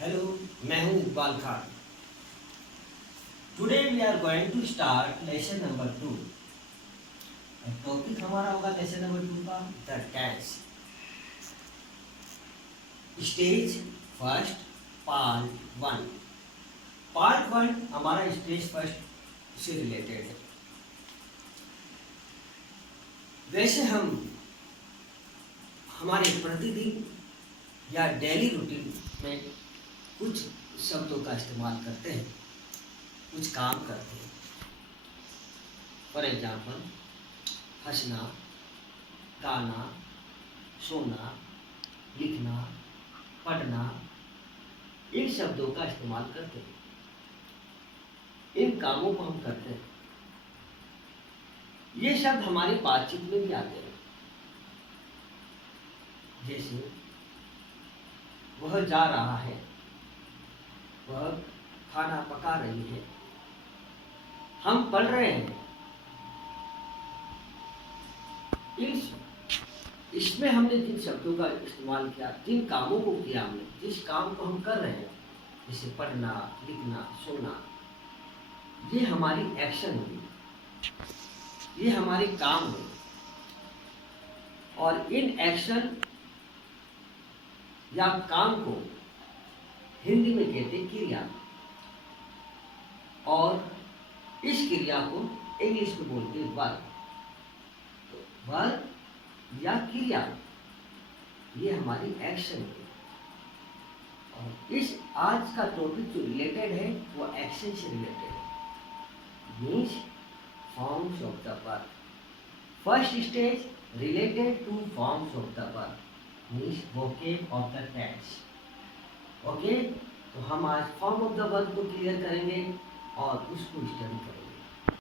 Hello, मैं हूं Iqbal Khan. Today we are going to start lesson number 2। Topic हमारा होगा लेसन नंबर 2 का the tense. Stage first part 1। Part 1 हमारा स्टेज फर्स्ट से रिलेटेड है। वैसे हम हमारे प्रतिदिन या डेली रूटीन में कुछ शब्दों का इस्तेमाल करते हैं, कुछ काम करते हैं। फॉर एग्जाम्पल, हंसना, गाना, सोना, लिखना, पढ़ना, इन शब्दों का इस्तेमाल करते हैं। इन कामों को हम करते हैं। ये शब्द हमारी बातचीत में भी आते हैं। जैसे वह जा रहा है, वह खाना पका रही है, हम पढ़ रहे हैं। इसमें हमने जिन शब्दों का इस्तेमाल किया, जिन कामों को किया, हमने जिस काम को हम कर रहे हैं, जैसे पढ़ना, लिखना, सोना, ये हमारी एक्शन हुई, ये हमारे काम हुए। और इन एक्शन या काम को हिंदी में कहते हैं क्रिया, और इस क्रिया को इंग्लिश में बोलते हैं वर्ब। तो वर्ब या क्रिया, ये हमारी एक्शन है। और इस आज का टॉपिक जो रिलेटेड है वो एक्शन से रिलेटेड है। Means forms of the verb. First stage related to forms of the verb means vocab of the tense. Okay, तो हम आज फॉर्म ऑफ द वर्ब को क्लियर करेंगे और उसको स्टडी करेंगे।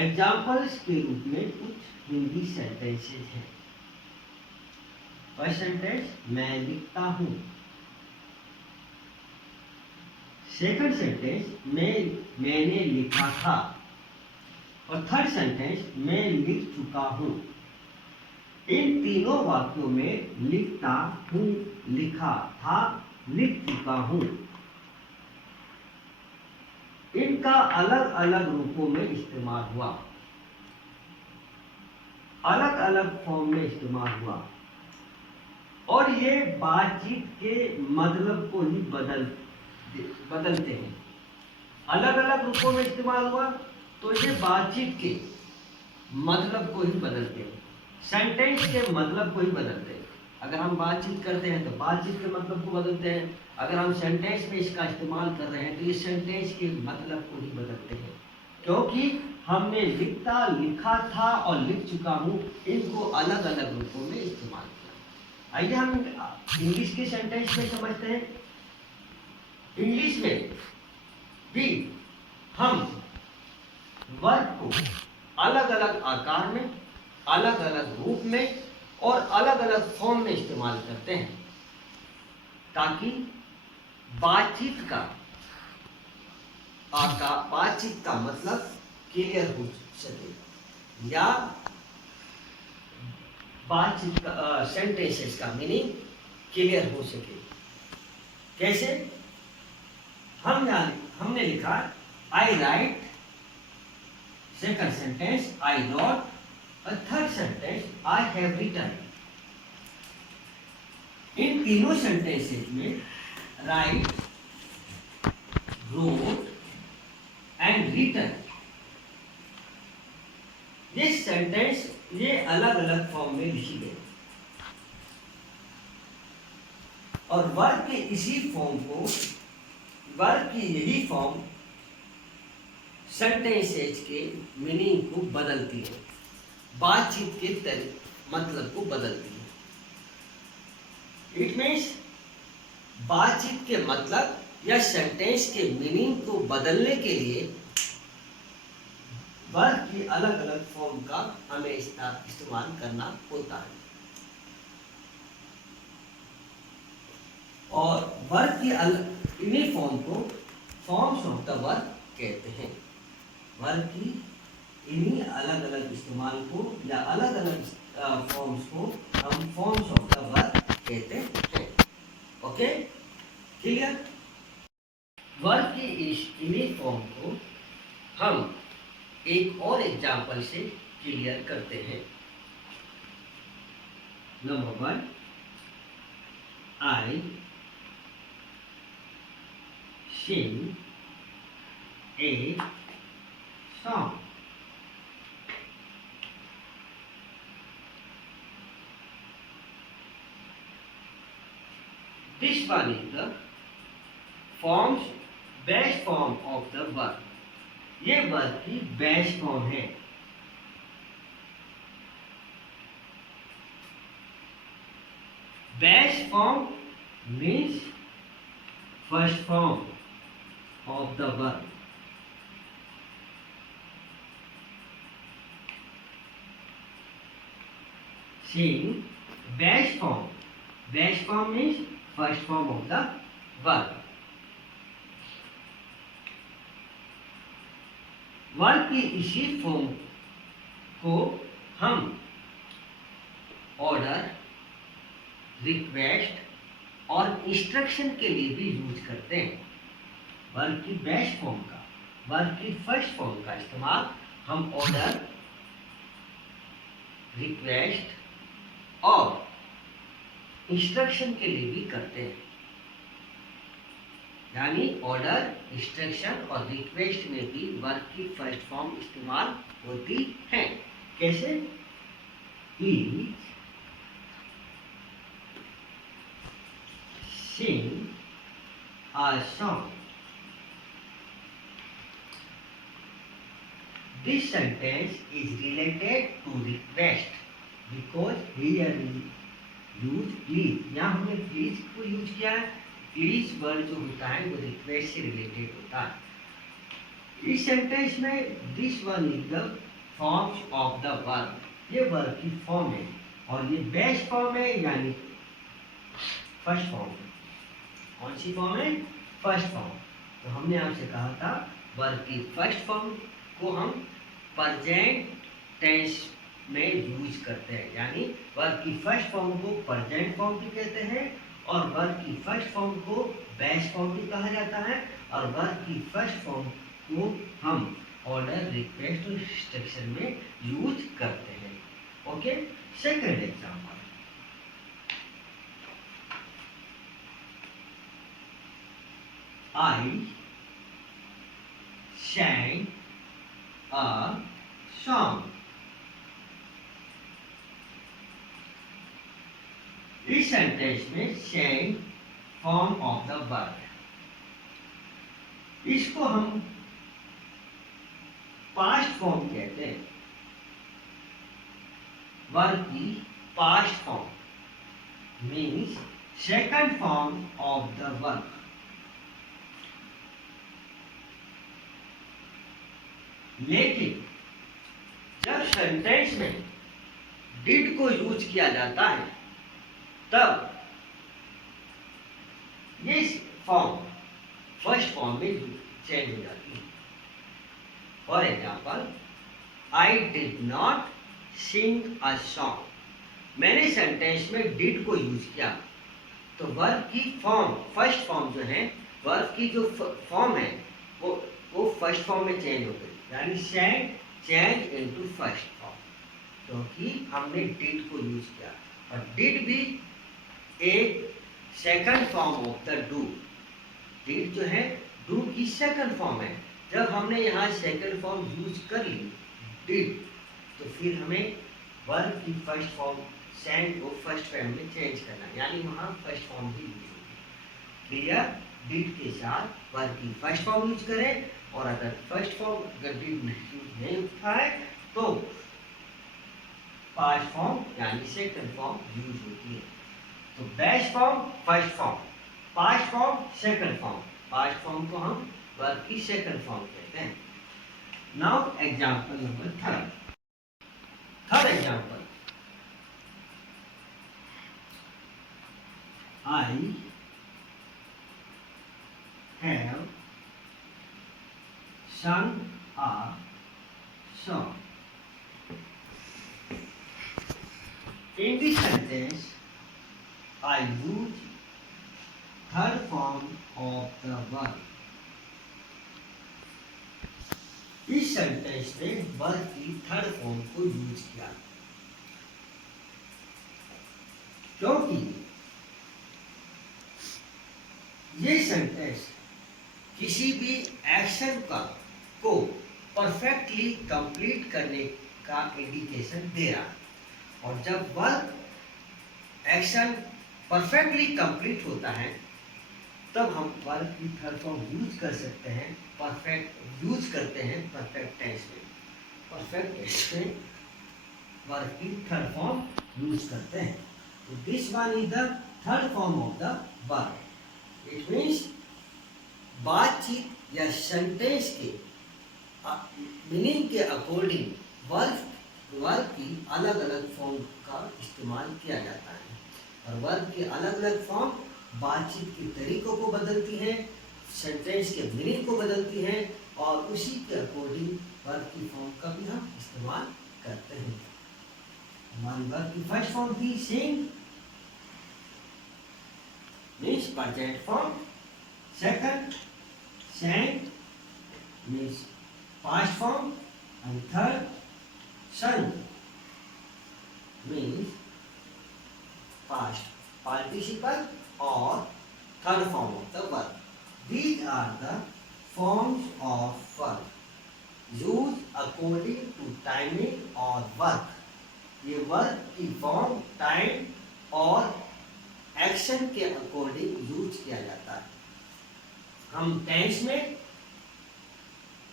एग्जाम्पल्स के रूप में कुछ हिंदी सेंटेंसेस हैं। फर्स्ट सेंटेंस, मैं लिखता हूँ। सेकंड सेंटेंस, मैंने लिखा था। और थर्ड सेंटेंस, मैं लिख चुका हूँ। इन तीनों वाक्यों में लिखता हूँ, लिखा था, लिख चुका हूँ, इनका अलग अलग रूपों में इस्तेमाल हुआ, अलग अलग फॉर्म में इस्तेमाल हुआ, और ये बातचीत के मतलब को ही बदलते हैं। अलग अलग रूपों में इस्तेमाल हुआ तो ये बातचीत के मतलब को ही बदलते हैं, सेंटेंस के मतलब को ही बदलते हैं। अगर हम बातचीत करते हैं तो बातचीत के मतलब को बदलते हैं। अगर हम सेंटेंस में इसका इस्तेमाल कर रहे हैं तो ये सेंटेंस के मतलब को ही बदलते हैं, क्योंकि हमने लिखता, लिखा था और लिख चुका हूँ, इनको अलग अलग रूपों में इस्तेमाल किया। आइए हम इंग्लिश के सेंटेंस में समझते हैं। इंग्लिश में भी हम वर्ब को अलग अलग आकार में, अलग अलग रूप में और अलग अलग फॉर्म में इस्तेमाल करते हैं, ताकि बातचीत का मतलब क्लियर हो सके, या बातचीत का सेंटेंसेस का मीनिंग क्लियर हो सके। कैसे? हमने लिखा I write, second sentence I wrote, और third sentence I have written. इन तीनों सेंटेंसेस में राइट, रोट एंड रिटन, ये सेंटेंस ये अलग अलग फॉर्म में लिखी गई, और वर्ब के इसी फॉर्म को, वर्ब की यही फॉर्म सेंटेंसेस के मीनिंग को बदलती है, बातचीत के मतलब को बदलती है। इट मीन्स बातचीत के मतलब या सेंटेंस के मीनिंग को बदलने के लिए वर्ब की अलग अलग फॉर्म का हमें इस्तेमाल करना होता है। और वर्ब की इन्हीं फॉर्म को फॉर्म्स ऑफ द वर्ब कहते हैं। वर्ब की इन्हीं अलग अलग इस्तेमाल को या अलग अलग फॉर्म्स को हम फॉर्म्स ऑफ द वर्ब कहते हैं। Okay, clear? वर्ब की इस इमेज फॉर्म को हम एक और एग्जाम्पल से क्लियर करते हैं। Number 1, I sing a song. This one is the forms base form of the verb. ये वर्ब की बेस फॉर्म है। Base form means first form of the verb. Sing base form. Base form means first form of the verb. Verb की इसी form को हम order, request और instruction के लिए भी यूज करते हैं। वर्ब की बेस फॉर्म का, वर्ब की फर्स्ट फॉर्म का इस्तेमाल हम ऑर्डर, रिक्वेस्ट और इंस्ट्रक्शन के लिए भी करते हैं। यानी ऑर्डर, इंस्ट्रक्शन और रिक्वेस्ट में भी वर्ब की फर्स्ट फॉर्म इस्तेमाल होती है। कैसे? Please sing a song. This sentence is related to request because here we use please. यहाँ हमने please को यूज किया है। प्लीज वर्ड जो होता है वो रिक्वेस्ट से रिलेटेड होता है। इस सेंटेंस में this one is the forms of the verb. ये वर्ब की फॉर्म है और ये बेस फॉर्म है यानी फर्स्ट फॉर्म है। कौन सी फॉर्म है? First form. तो हमने आपसे कहा था वर्ब की फर्स्ट फॉर्म को हम प्रेजेंट टेंस में यूज करते हैं। यानी वर्ब की फर्स्ट फॉर्म को प्रेजेंट फॉर्म भी कहते हैं और वर्ब की फर्स्ट फॉर्म को बेस फॉर्म भी कहा जाता है और वर्ब की फर्स्ट फॉर्म को हम ऑर्डर, रिक्वेस्ट और इंस्ट्रक्शन में यूज करते हैं। Okay, second example, I sang a song. इस सेंटेंस में sang form of the verb है। इसको हम पास्ट फॉर्म कहते हैं। वर्ब की past form means second form of the verb. लेकिन जब सेंटेंस में डिड को यूज किया जाता है तब ये फॉर्म फर्स्ट फॉर्म में चेंज हो जाती है। For example, I did not sing a song. मैंने सेंटेंस में डिड को यूज किया तो वर्ब की फॉर्म, फर्स्ट फॉर्म जो है, वर्ब की जो फॉर्म है वो फर्स्ट फॉर्म में चेंज हो गई। यानी सैंग चेंज इनटू फर्स्ट फॉर्म क्योंकि हमने डिड को यूज किया। और डिड भी एक second form of the do. Did जो है डू की सेकंड फॉर्म है। जब हमने यहाँ सेकंड फॉर्म यूज कर ली डिड, तो फिर हमें वर्ब की फर्स्ट फॉर्म सैंग को फर्स्ट फॉर्म में चेंज करना, यानी वहाँ फर्स्ट फॉर्म भी यूज होगी। क्लियर? डिड के साथ वर्ब की फर्स्ट फॉर्म यूज करें और अगर फर्स्ट फॉर्म अगर डिड नहीं उठा है तो पास्ट फॉर्म यानी सेकंड फॉर्म यूज होती है। तो base form first form, past form second form. Past form को हम वर्ब की सेकंड फॉर्म कहते हैं। Now example number third example, I have sung a song. In this sentence, I use third form of the verb. इस sentence में verb की third form को use किया क्योंकि ये सेंटेंस किसी भी एक्शन को परफेक्टली कंप्लीट करने का इंडिकेशन दे रहा है, और जब वर्ब एक्शन परफेक्टली कंप्लीट होता है तब हम वर्ब की थर्ड फॉर्म यूज कर सकते हैं, यूज करते हैं परफेक्ट टेंस में। परफेक्ट टेंस में वर्ब की थर्ड फॉर्म यूज करते हैं। तो this one is the third form of the verb. It means बातचीत या सेंटेंस के मीनिंग के अकॉर्डिंग वर्ब की अलग अलग फॉर्म का इस्तेमाल किया जाता है, और वर्ब की अलग अलग फॉर्म बातचीत के तरीकों को बदलती हैं, सेंटेंस के मीनिंग को बदलती हैं, और उसी के अकॉर्डिंग वर्ब की फॉर्म का भी हम इस्तेमाल करते हैं। हमारी वर्ब की फर्स्ट फॉर्म थी sing, means present form. Second sang means past form, and third sung means past participle or third form of the verb. These are the forms of verb used according to timing or work. ये verb की form time और action के according use किया जाता है। हम tense में,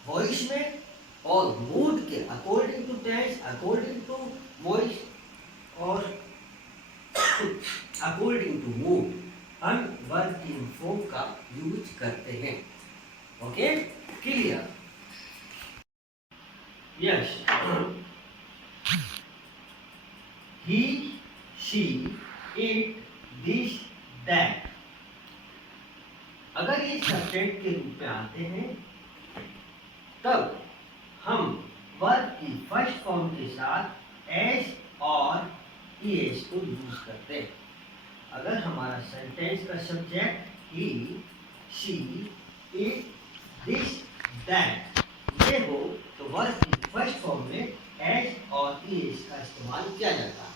voice में और मूड के according to tense, according to voice और अकॉर्डिंग टू मूड हम वर्ब की फॉर्म का यूज करते हैं। Okay, clear? Yes. He, she, it, this, that अगर ये सब्जेक्ट के रूप में आते हैं तब हम वर्ब की फर्स्ट फॉर्म के साथ एस और ईएस को यूज करते हैं। अगर हमारा सेंटेंस का subject he, she, it, this, that ये हो तो वर्ब की फर्स्ट फॉर्म में एस और ईएस का इस्तेमाल किया जाता है।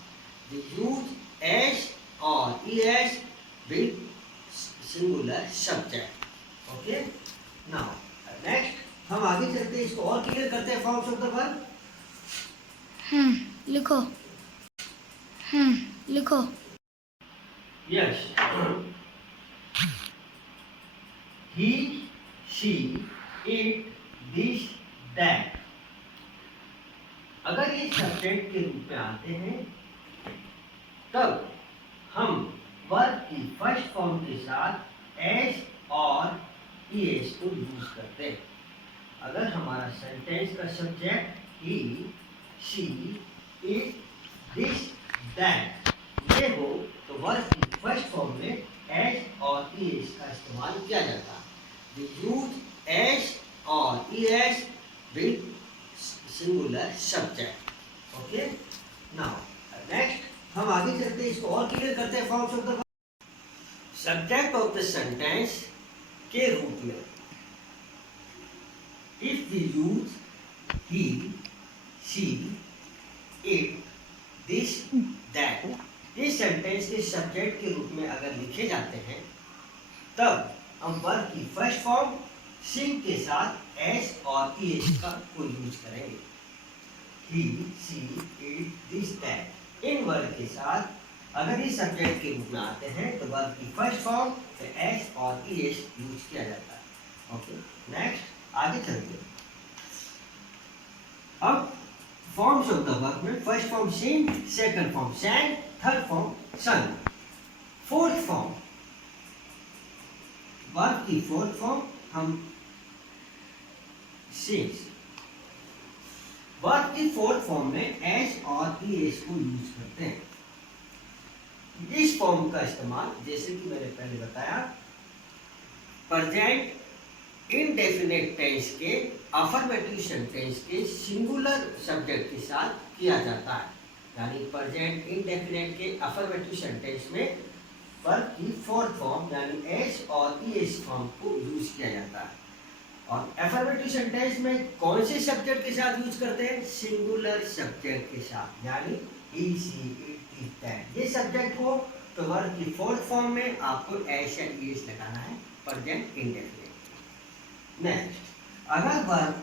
वी यूज एस और es with singular subject. Okay, now next हम आगे चलते हैं, इसको और क्लियर करते हैं फॉर्म्स ऑफ द वर्ब। लिखो। लिखो। Yes. He, she, it, this, that अगर ये सब्जेक्ट के रूप में आते हैं तब हम वर्ब की फर्स्ट फॉर्म के साथ एस और ईएस को यूज करते हैं। अगर हमारा सेंटेंस का subject he, she, it, this, that ये हो तो वर्ब की फर्स्ट फॉर्म में एस और ईएस का इस्तेमाल किया जाता है। वी यूज एस और es with singular subject. Okay, now next हम आगे चलते हैं, इसको और क्लियर करते हैं forms of the subject of the sentence के रूप में। If we use he, she, it, this, that ये सेंटेंस के सब्जेक्ट के रूप में अगर लिखे जाते हैं तब हम वर्ब की फर्स्ट फॉर्म सिंग के साथ एस और ईएस का को यूज करेंगे। He, she, it, this, that इन वर्ब के साथ अगर ये सब्जेक्ट के रूप में आते हैं तो वर्ब की फर्स्ट फॉर्म पे एस और ईएस यूज किया जाता है। ओके, नेक्स्ट आगे चलते हैं। अब फॉर्म्स ऑफ द वर्ब में first form sing, second form sang, third form sung, fourth form verb की फोर्थ फॉर्म हम sings। वर्ब की फोर्थ फॉर्म में एस और ईएस को यूज करते हैं। इस फॉर्म का इस्तेमाल जैसे कि मैंने पहले बताया प्रेजेंट इनडेफिनेट टेंस के अफर्मेटिव सेंटेंस के सिंगुलर सब्जेक्ट के साथ किया जाता है। यानी प्रेजेंट इनडेफिनेट के अफर्मेटिव सेंटेंस में वर्ब की फोर्थ फॉर्म यानी एस और ईएस फॉर्म को यूज किया जाता है। और अफर्मेटिव सेंटेंस में कौन से सब्जेक्ट के साथ यूज करते हैं? सिंगुलर सब्जेक्ट के साथ, यानी ही, शी, इट, इज, दैट। ये सब्जेक्ट हो तो वर्ब की फोर्थ फॉर्म में आपको एस या ईएस लगाना है, प्रेजेंट इंडेफिनिट। नेक्स्ट, अगर verb,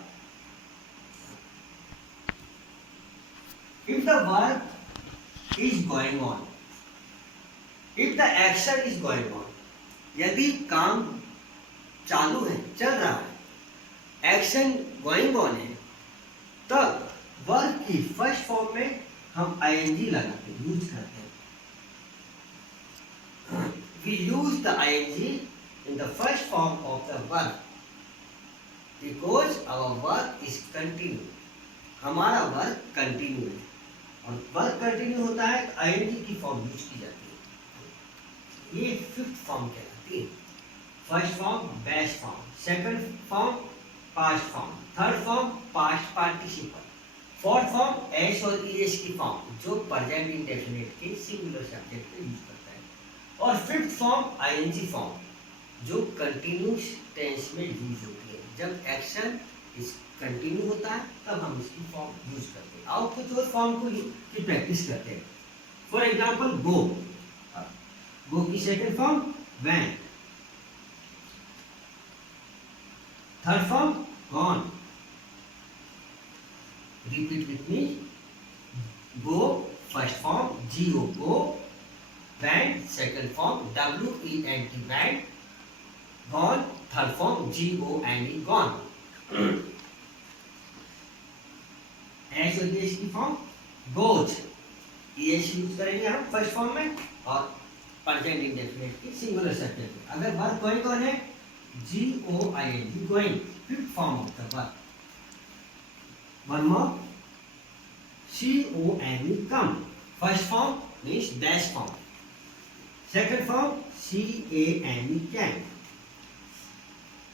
if the verb is going on, if the action is going on, यदि काम चालू है, चल रहा है, एक्शन गोइंग ऑन है, तब वर्ब की फर्स्ट फॉर्म में हम आईएनजी लगाते हैं, यूज करते हैं। We use the ING in the first form of the verb because our work is continue. हमारा वर्क कंटिन्यू है, और वर्क कंटिन्यू होता है तो आईएनजी की फॉर्म यूज की जाती है। ये फिफ्थ फॉर्म कहलाती है। First form best form, second form past form, third form past participle, fourth form S और ईएस की फॉर्म जो प्रेजेंट इंडेफिनिट के सिंगुलर सब्जेक्ट पे यूज करता है, और फिफ्थ फॉर्म आईएनजी फॉर्म जो कंटिन्यूस टेंस में यूज होती है। जब एक्शन इस कंटिन्यू होता है तब हम इसकी फॉर्म यूज करते हैं। आओ कुछ और फॉर्म की प्रैक्टिस करते हैं। फॉर एग्जाम्पल गो, गो की second form went, third form gone. Repeat with me, go first form G O go, went second form WENT went, gone third form GONE gone. S और ES की form goes, ES use करेंगे हम first form में, और present indefinite की singular subject में। अगर verb going on है GOING going, fifth form of the verb. One more, COME come, first form means dash form, second form CAME can,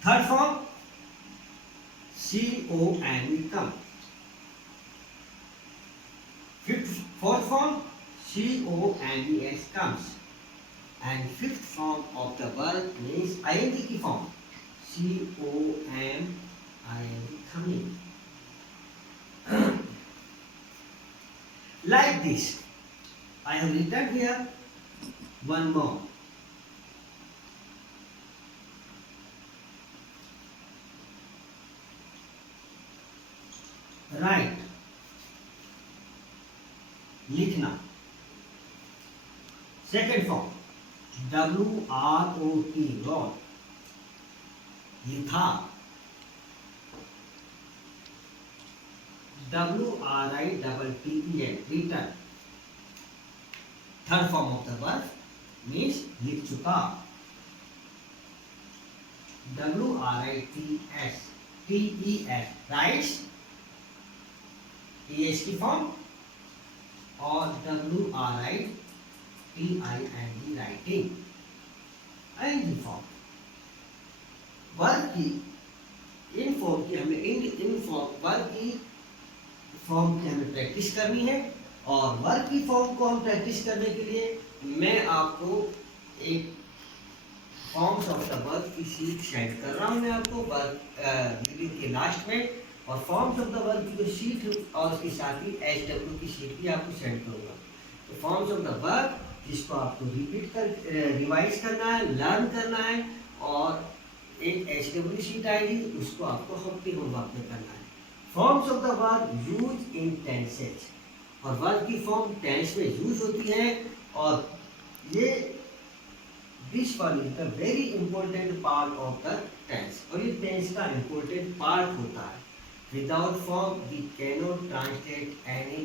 third form COME come, fourth form COMES comes, and fifth form of the verb means ing की form COMING coming. Like this, I have written here one more. Write, लिखना, second form WROT wrote, लिखा, WRITTEN written, third form of the verb means लिख चुका, WRITS rights, ES की form, और WRITING writing, ing form. Verb की इन form की हमें वर्ब की फॉर्म की हमें प्रैक्टिस करनी है, और वर्ब की फॉर्म को हम प्रैक्टिस करने के लिए मैं आपको एक फॉर्म्स ऑफ द वर्ब की शीट सेंड कर रहा हूँ मैं आपको वीडियो के लास्ट में, और फॉर्म्स ऑफ द वर्ब की जो शीट और उसके साथ ही SW की शीट भी आपको सेंड करूँगा। तो फॉर्म्स ऑफ द वर्ब जिसको आपको रिवाइज करना है, लर्न करना है, और एक SW शीट आएगी उसको आपको हफ्ते होमवर्क में करना है। Forms of the verb use in tenses, और वर्ब की फॉर्म टेंस में यूज होती है, और ये this one is the very important part of the tense, और ये टेंस का इंपॉर्टेंट पार्ट होता है। Without form we cannot translate any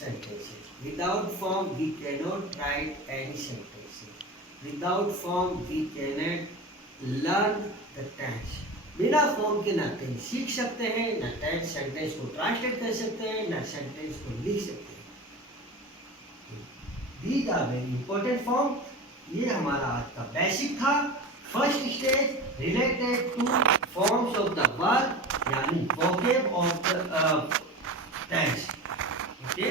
sentences. Without form we cannot write any sentences. Without form we cannot learn the tense. बिना form के ना tense सीख सकते हैं, ना टेंस सेंटेंस को ट्रांसलेट कर सकते हैं, ना सेंटेंस को लिख सकते हैं। These are very important form. ये हमारा आज का बेसिक था। First stage related to forms of the verb, यानी vocab of the tense. Okay,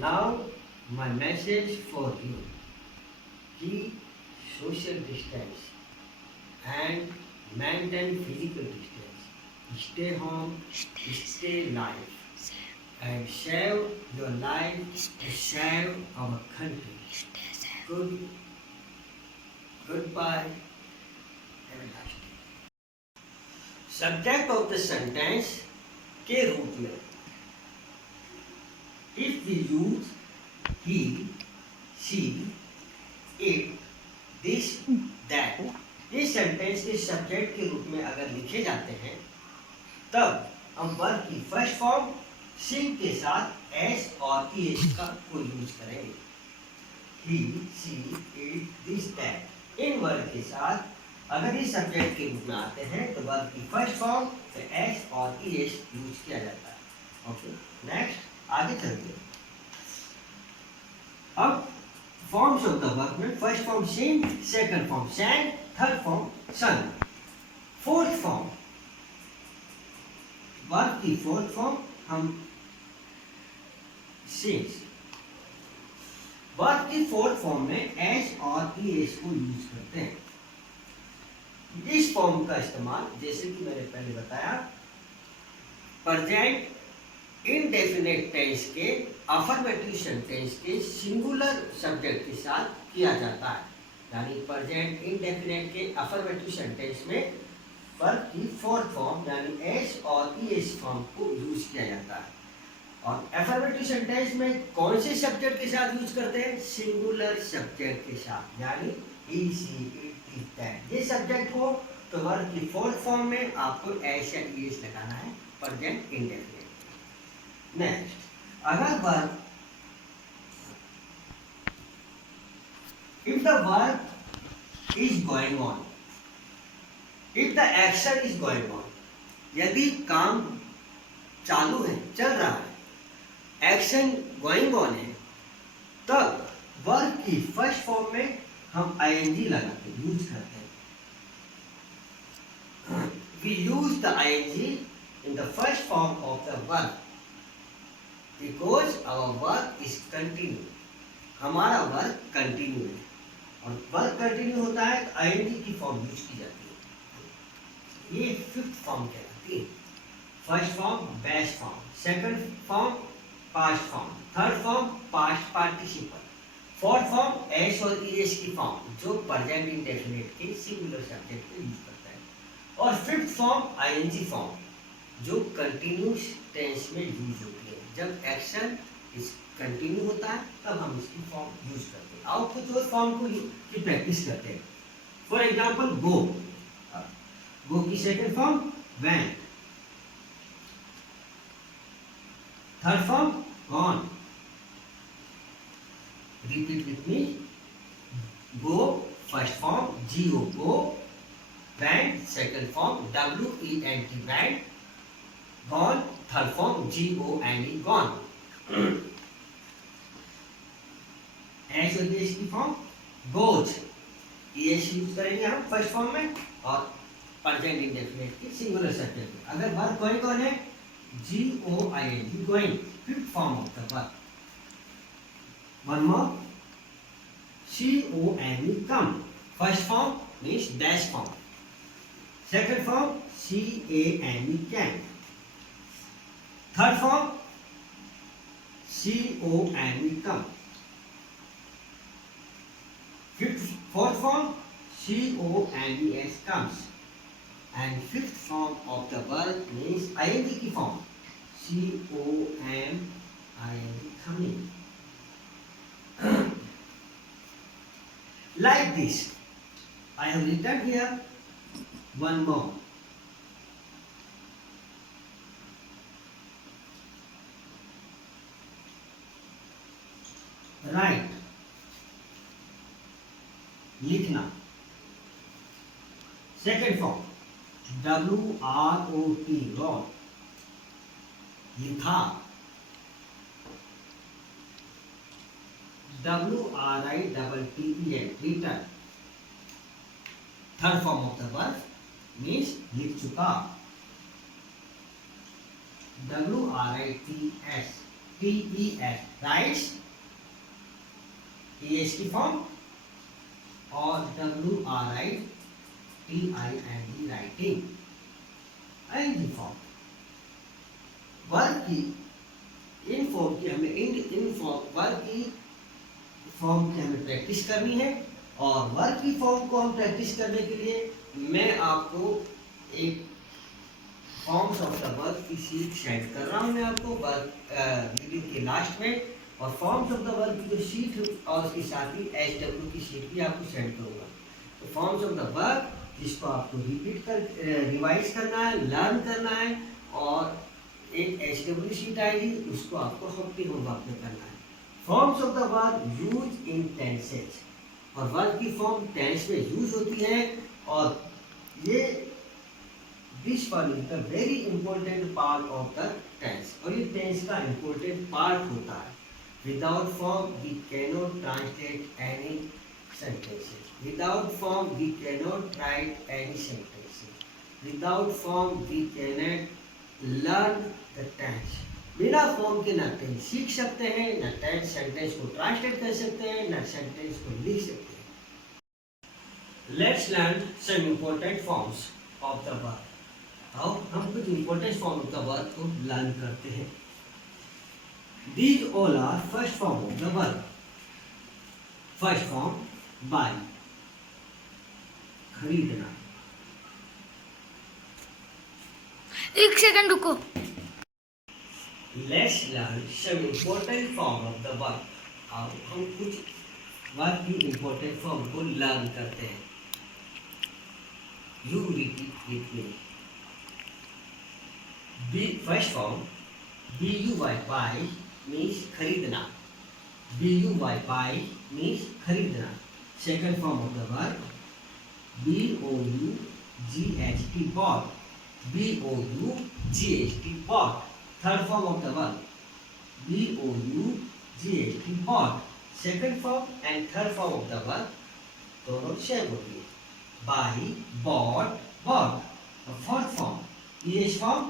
now my message for you keep social distance and maintain physical distance, stay home, stay live, and save your life to save our country. Goodbye. Have a nice day. Subject of the sentence के रूप में if we use he, she, it, this, that, ये sentence के subject के रूप में अगर लिखे जाते हैं तब हम वर्ब की फर्स्ट फॉर्म सिंग के साथ एस और ईएस का को यूज करेंगे. He, she, it, this, that इन वर्ब के साथ अगर ये सब्जेक्ट के रूप में आते हैं तो वर्ब की फर्स्ट फॉर्म से एस और ईएस यूज किया जाता है. ओके, नेक्स्ट आगे चलते हैं. अब फॉर्म्स ऑफ द वर्ब में first form sing, second form sang, third form sung, fourth form verb की फोर्थ फॉर्म हम सिंग्स. वर्ब की फोर्थ फॉर्म में एस और ईएस को यूज करते हैं. इस फॉर्म का इस्तेमाल जैसे कि मैंने पहले बताया प्रेजेंट इंडेफिनिट टेंस के अफर्मेटिव सेंटेंस के सिंगुलर सब्जेक्ट के साथ किया जाता है. यानी प्रेजेंट इंडेफिनिट के अफर्मेटिव सेंटेंस में वर्ब की फोर्थ फॉर्म यानी एस और ईएस फॉर्म को यूज किया जाता है. और अफर्मेटिव सेंटेंस में कौन से सब्जेक्ट के साथ यूज करते हैं? सिंगुलर सब्जेक्ट के साथ, यानी ही, शी, इट, दिस, दैट. ये सब्जेक्ट हो तो वर्ब की फोर्थ फॉर्म में आपको एस या ईएस लगाना है प्रेजेंट इंडेफिनिट. नेक्स्ट, अगर verb if the verb is going on, if the action is going on, यदि काम चालू है, चल रहा है, एक्शन गोइंग ऑन है, तब वर्ब की फर्स्ट फॉर्म में हम आईएनजी लगाते हैं, यूज करते हैं. We use the ing in the first form of the verb because our work is continue. हमारा वर्क कंटिन्यू है और वर्क कंटिन्यू होता है तो आईएनजी की फॉर्म यूज की जाती है. ये फिफ्थ फॉर्म कहलाती है. First form best form, second form past form, third form past participle, fourth form S और ईएस की फॉर्म जो प्रेजेंट इंडेफिनिट के सिंगुलर सब्जेक्ट को यूज करता है, और फिफ्थ फॉर्म आईएनजी फॉर्म जो कंटिन्यूस टेंस में यूज होती है. जब एक्शन इस कंटिन्यू होता है तब हम इसकी फॉर्म यूज करते हैं. आओ कुछ और फॉर्म को की प्रैक्टिस करते हैं. फॉर एग्जांपल गो, गो की second form went, third form gone. Repeat with me. Go first form G O go, went second form WENT went, gone third form GONE gone. S और ES की form goes, ES use करेंगे हम first form में और present indefinite की singular subject में. अगर verb going on है GOING going, fifth form of the verb. One more, COME come, first form means dash form, second form CAME can, third form COME come, fourth form COMES comes, and fifth form of the verb means ing की form COMING coming. Like this, I have written here one more. Write, लिखना. Second form WROT wrote, लिखा. WRITTEN written. Third form of the verb means लिख चुका. WRITES writes, es की form और WRITING writing. ING form verb की इन form की हमें इन फॉर्म वर्ब की फॉर्म की हमें प्रैक्टिस करनी है। और वर्ब की फॉर्म को हम प्रैक्टिस करने के लिए मैं आपको एक फॉर्म्स ऑफ द वर्ब की शीट सेंड कर रहा हूँ मैं आपको वीडियो के लास्ट में। और फॉर्म्स ऑफ द वर्ब की जो शीट और उसके साथ ही SW की शीट भी आपको सेंड करूँगा। तो फॉर्म्स ऑफ द वर्ब जिसको आपको रिवाइज करना है, लर्न करना है, और एक SW शीट आएगी उसको आपको हफ्ते होमवर्क में करना है। Forms of the verb use in tenses, और वर्ब की फॉर्म टेंस में यूज होती है। और ये this form is the very important part of the tense, और ये टेंस का इंपॉर्टेंट पार्ट होता है। Without form we cannot translate any sentences. Without form we cannot write any sentences. Without form we cannot learn the tense. बिना form के ना tense सीख सकते हैं, ना टेंस सेंटेंस को ट्रांसलेट कर सकते हैं, ना सेंटेंस को लिख सकते हैं। Let's learn some important forms of the verb. आओ हम कुछ important form of the verb को लर्न करते हैं। These all are first form of the verb. First form buy, खरीदना। एक सेकंड रुको। Let's learn some important form of the verb. अब हम कुछ वर्ब की important form को लर्न करते हैं। You repeat with me. First form buy, buy means खरीदना। buy means खरीदना। Second form of the verb BOUGHT bought, BOUGHT bought. Third form of the verb BOUGHT bought. Second form and third form of the verb दोनों same होती है। buy, bought, bought. Fourth form ES form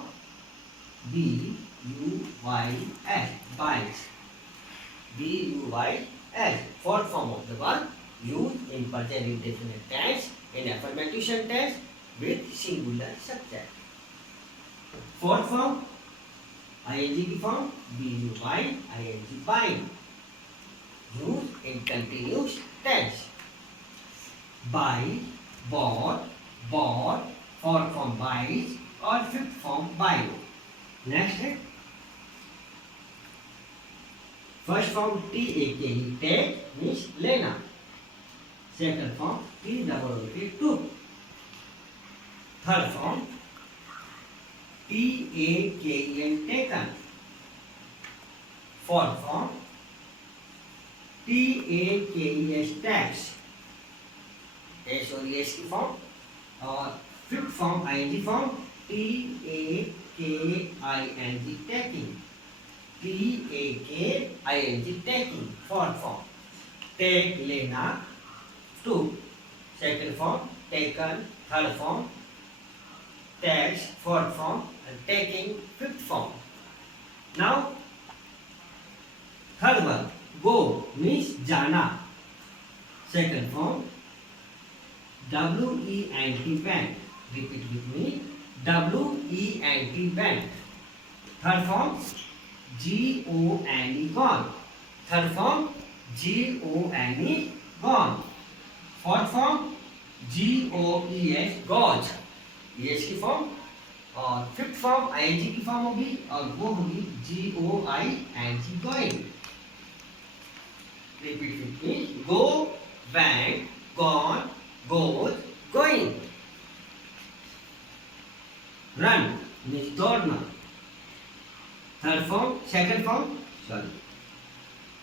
BUYS, buys, BUYS. Fourth form of the verb used in present indefinite tense, in affirmative sentence with singular subject. Fourth form ING की form BUY, ING buying, used in continuous tense. Buy, bought, bought. Fourth form buys और fifth form buying. Next है first form TAKE, take means लेना। Second form TOOK, took. Third form TAKEN, taken. Fourth form TAKES, tax, S और ES की form. और fifth form ING form TAKING, taking, TAKING, taking. Fourth form take, लेना, took. Second form taken. Third form tax. Fourth form and taking. Fifth form. Now third one go means जाना। Second form WENT, went. Repeat with me, WENT, went. Third form GONE, gone. Third form GONE, gone. Fourth form GOES, goes, ES की form. और fifth form ING की form होगी, और वो होगी GOING, going. Repeat with me, go, went, gone, goes, going. Run means दौड़ना। Third form, second form,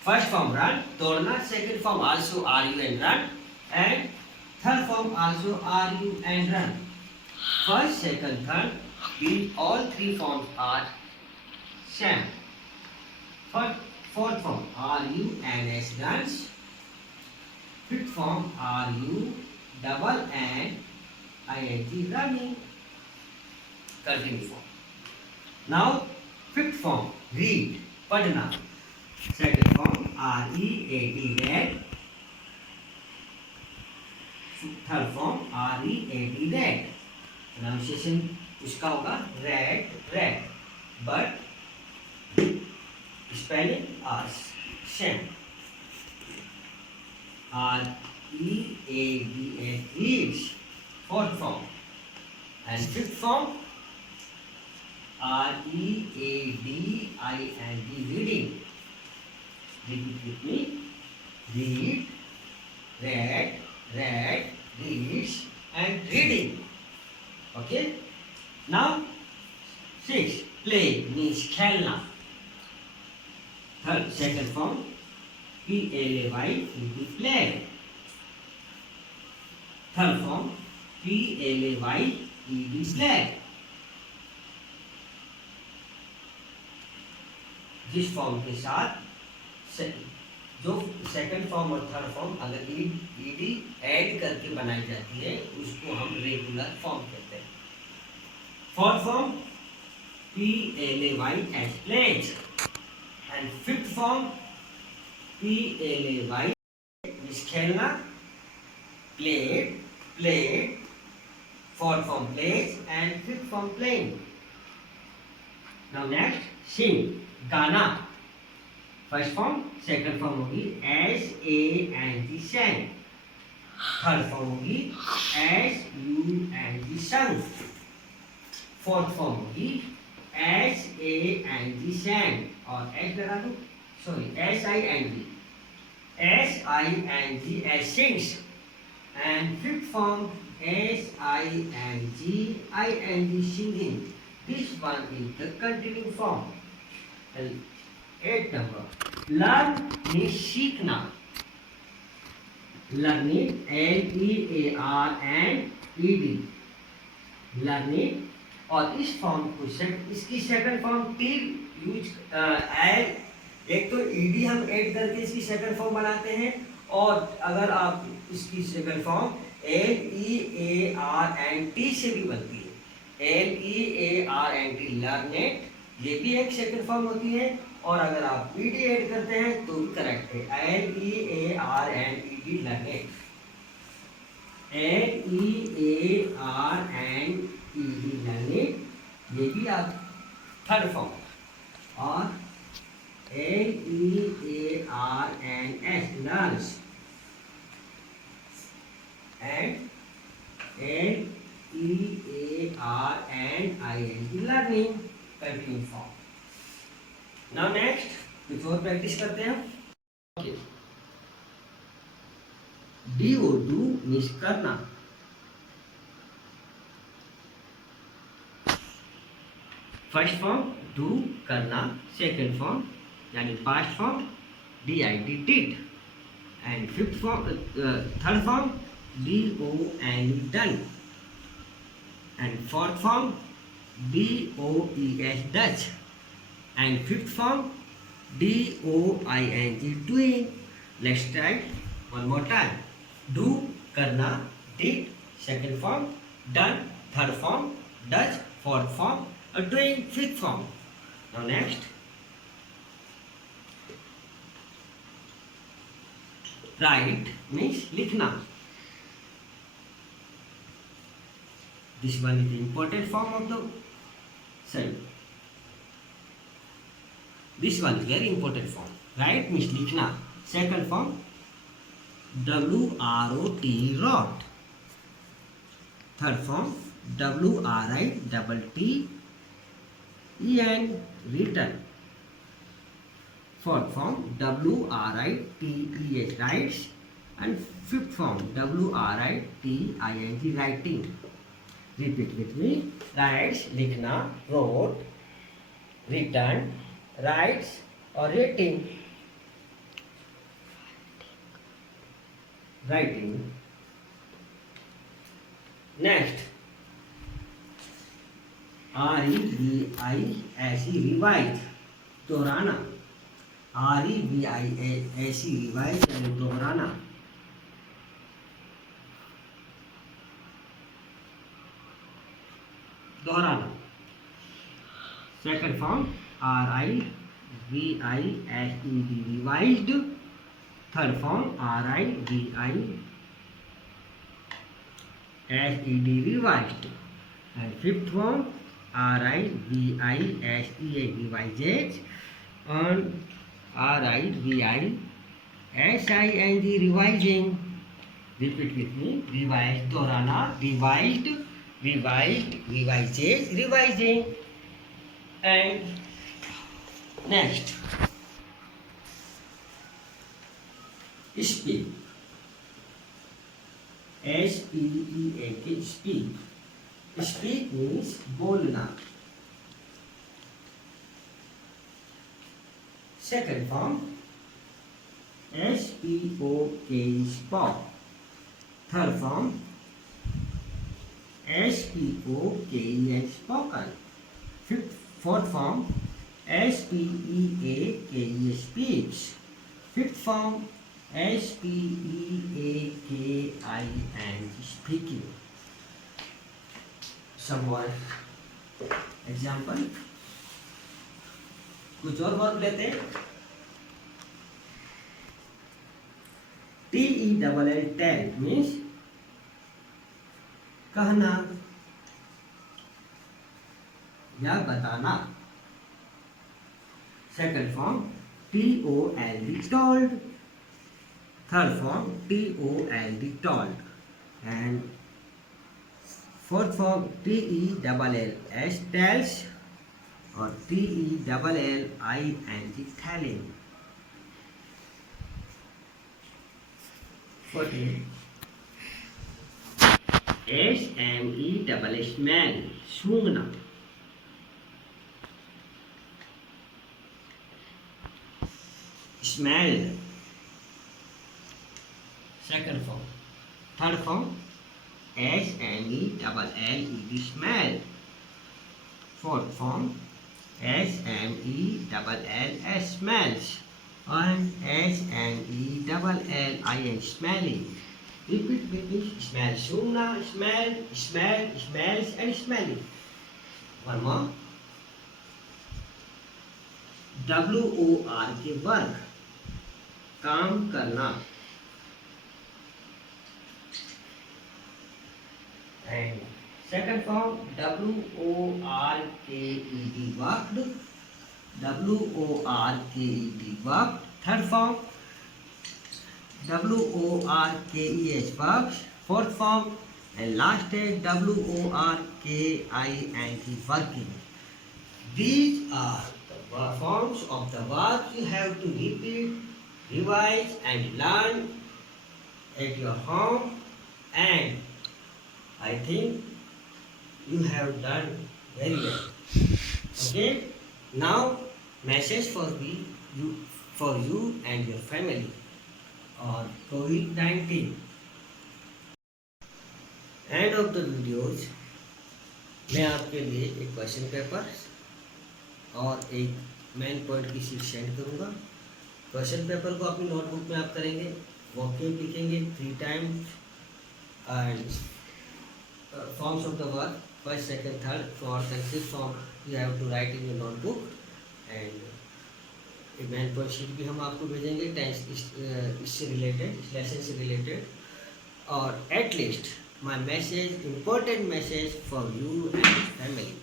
first form run, दौड़ना। Second form also RU and run, and third form also RU and run. First, second, third, these all three forms are same. Fourth form RU and S, runs. Fifth form RU double and ING, running. Continue form. Now fifth form read, पढ़ना। Second form READ, read. Third form READ red, pronunciation उसका होगा red red, but spelling same, READS reads, fourth form, and fifth form READING reading. Repeat with me: read, read, read, reads, and reading. Okay. Now 6, play means खेलना. Third, second form PLAY play. Third form PLAYED play. जिस form के साथ जो second form और third form अगर ED add करके बनाई जाती है उसको हम रेगुलर फॉर्म कहते हैं. Fourth form PLAY as plays, and fifth form PLAY means खेलना, played, played, fourth form plays, and fifth form playing. Now next, sing, गाना. फर्स्ट फॉर्म, सेकंड फॉर्म होगी SANG sang, थर्ड फॉर्म होगी SUNG sung, fourth form होगी SANG sang और S लगा दो, sorry SING as sings, and fifth form SING singing. This one is the continuing form. And 8 number, learn means सीखना. Learning, LEARNED, learning. और इस form को इसकी second form T use add, एक तो ईडी हम ऐड करके इसकी सेकंड फॉर्म बनाते हैं, और अगर आप इसकी सेकंड फॉर्म LEARNT से भी बनती है. LEARNT लर्नेट, ये भी एक सेकंड फॉर्म होती है, और अगर आप ईडी ऐड करते हैं तो भी करेक्ट है. LEARNED लर्नेट, LEARNED लर्नेट, ये भी आप थर्ड फॉर्म. और LEARNS learns, and LEARNING learning, continue form. Now next कुछ और प्रैक्टिस करते हैं. ओके, डू मीन्स करना. फर्स्ट फॉर्म डू करना, सेकंड फॉर्म यानी past form DID and fifth form third form DON done, and fourth form DOES Dutch, and fifth form DOING doing. Let's try one more time. Do करना, did, second form, done, third form, does, fourth form, doing, fifth form. Now next, write means लिखना. This one is the important form of the cell. This one is very important form. Write means लिखना. Second form WROT wrote. Third form WRITTEN written. Fourth form WRITES writes, and fifth form WRITING writing. Repeat with me. Writes लिखना, wrote, written, writes or writing. Writing. Next, REVISE revise, दोहराना. REVISE revise यानी दोहराना. दोहराना. Second form RIVISED revised. Third form RIVISED SED revised. And fifth form RIVISEA revises. And RIVISING revising. Repeat with me. Revised दोहराना. Revised, revises, revising. And next, speak. SPEAK, speak. Speak means बोलना. Second form SPOK, spoke. Third form SPOKE, spoken. Fourth form SPEAKE, speaks. Fifth form SPEAKIN, speaking. Some more example. कुछ और verb लेते हैं. TELL, tell means कहना या बताना. Second form TOLD, told. Third form TOLD, told. And fourth form TELLS, tells. और TELLING, telling. 14. SME, smell, सूंघना. Smell. Second form. Third form SMELLED, smell. Fourth form SMELLS, smells. And SMELLIN, smelling. Repeat with me. Smell, सूंघना, smell, smell, smells and smelling. One more. WORK, work, काम करना. And second form WORKED, worked. WORKED, worked. Third form WORKES, works. Fourth form and last is WORKING, working. These are the forms of the words you have to repeat, revise and learn at your home, and I think you have done very well. Okay, now message for you and your family on COVID-19. End of the videos मैं आपके लिए एक question paper और एक main point की sheet send करूँगा. Question paper को अपनी नोटबुक में आप करेंगे, वॉक्यूम लिखेंगे 3 times and forms of the word first, second, third, fourth and fifth form you have to write in your notebook. And एक मेन पॉइंट शीट भी हम आपको भेजेंगे टेंस इससे रिलेटेड, इस लेसन से रिलेटेड. और at least my message, important message for you and family.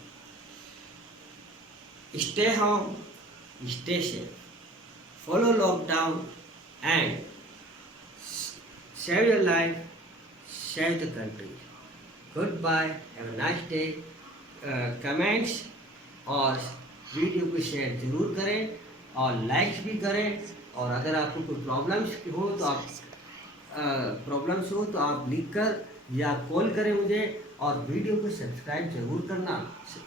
Stay home, stay safe, follow lockdown and save your life, save the country. Good bye, have a nice day. Comments और video को share जरूर करें और likes भी करें. और अगर आपको कोई प्रॉब्लम्स हो तो आप लिख कर या कॉल करें मुझे. और वीडियो को सब्सक्राइब जरूर करना.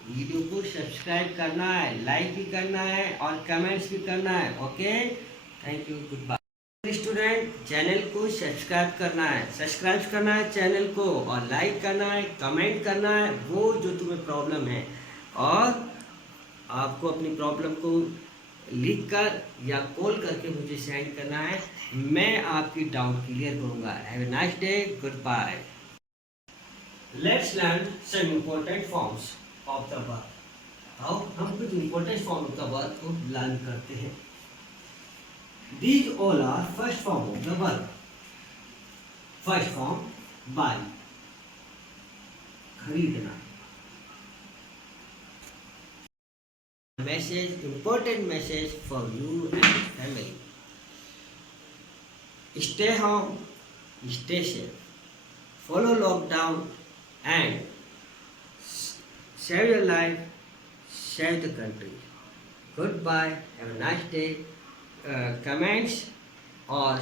वीडियो को सब्सक्राइब करना है, लाइक भी करना है और कमेंट्स भी करना है. Okay, thank you, good bye. Student, channel को सब्सक्राइब करना है चैनल को, और लाइक करना है, कमेंट करना है वो जो तुम्हें प्रॉब्लम है. और आपको अपनी प्रॉब्लम को लिखकर या कॉल करके मुझे सेंड करना है. मैं आपकी डाउट क्लियर करूंगा. Have a nice day, good bye. Let's learn some important forms of the verb. आओ हम कुछ important form of the verb को लर्न करते हैं. These all are first form of the verb. First form by. खरीदना। Message, important message for you and your family. Stay home, stay safe, follow lockdown and save your life, save the country. Goodbye, have a nice day. Comments or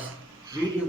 video